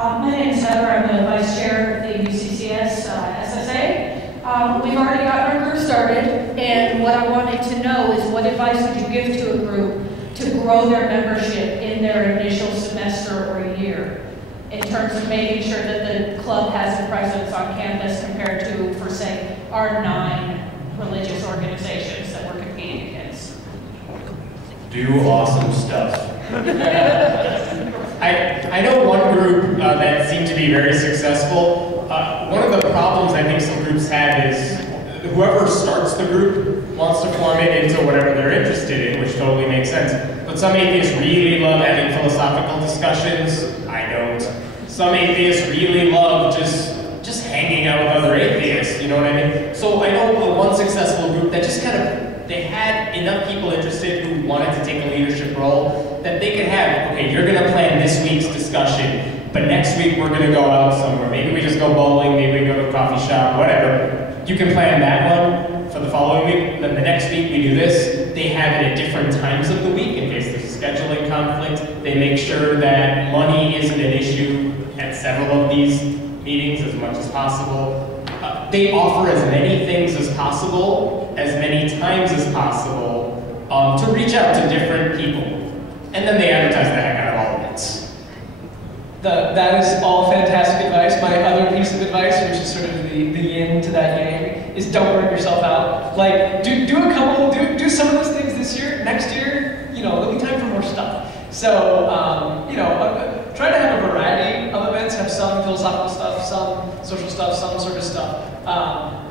My name is Heather. I'm the vice chair of the UCCS SSA. We've already gotten our group started, and what I wanted to know is what advice would you give to a group to grow their membership in their initial semester or year, in terms of making sure that the club has a presence on campus compared to, for say, our 9 religious organizations that we're competing against? Do awesome stuff. I know one group that seemed to be very successful. One of the problems I think some groups have is whoever starts the group wants to form it into whatever they're interested in, which totally makes sense. But some atheists really love having philosophical discussions. I don't. Some atheists really love just hanging out with other atheists, you know what I mean? So I know one successful group that just kind of, they had enough people interested who wanted to take a leadership role that they could have, okay, you're gonna plan this week's discussion, but next week we're gonna go out somewhere. Maybe we just go bowling, maybe we go to a coffee shop, whatever. You can plan that one for the following week, and then the next week we do this. They have it at different times of the week in case there's a scheduling conflict. They make sure that money isn't an issue at several of these meetings as much as possible. They offer as many things as possible, as many times as possible, to reach out to different people. And then they advertise the heck out of all of it. That is all fantastic advice. My other piece of advice, which is sort of the yin to that yang, is don't burn yourself out. Like, do some of those things this year. Next year, there'll be time for more stuff. So, try to have a variety of events, have some philosophical stuff, some social stuff, some service stuff,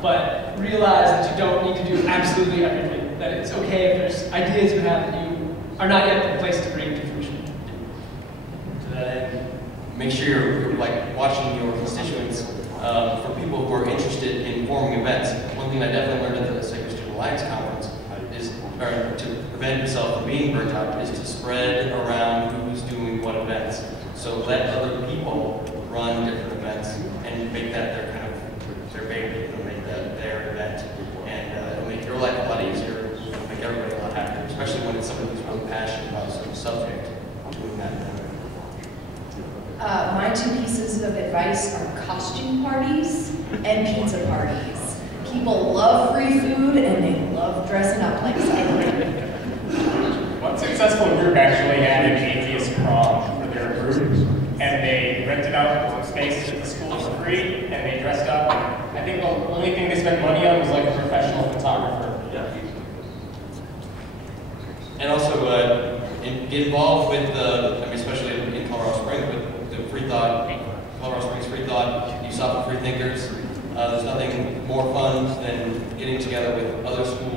but realize that you don't need to do absolutely everything, that it's okay if there's ideas you have that you are not yet in a place to bring to fruition. To that end, make sure you're watching your constituents for people who are interested in forming events. One thing I definitely learned at the Sacred Student Alliance Conference is, to prevent yourself from being burnt out, is to spread around who's doing what events. So let other people run different events and make that their baby, make that their event. And it'll make your life a lot easier, it'll make everybody a lot happier, especially when it's someone who's really passionate about some subject doing that. My 2 pieces of advice are costume parties and pizza parties. People love free food and they love dressing up like something. One successful group actually had an atheist prom for their group, and they rented out some space at the school for free, and they dressed up. I think the only thing they spent money on was like a professional photographer. Yeah. And also get involved with especially in Colorado Springs, with the Free Thought, Colorado Springs Free Thought, USAPA Free Thinkers. There's nothing more fun than getting together with other schools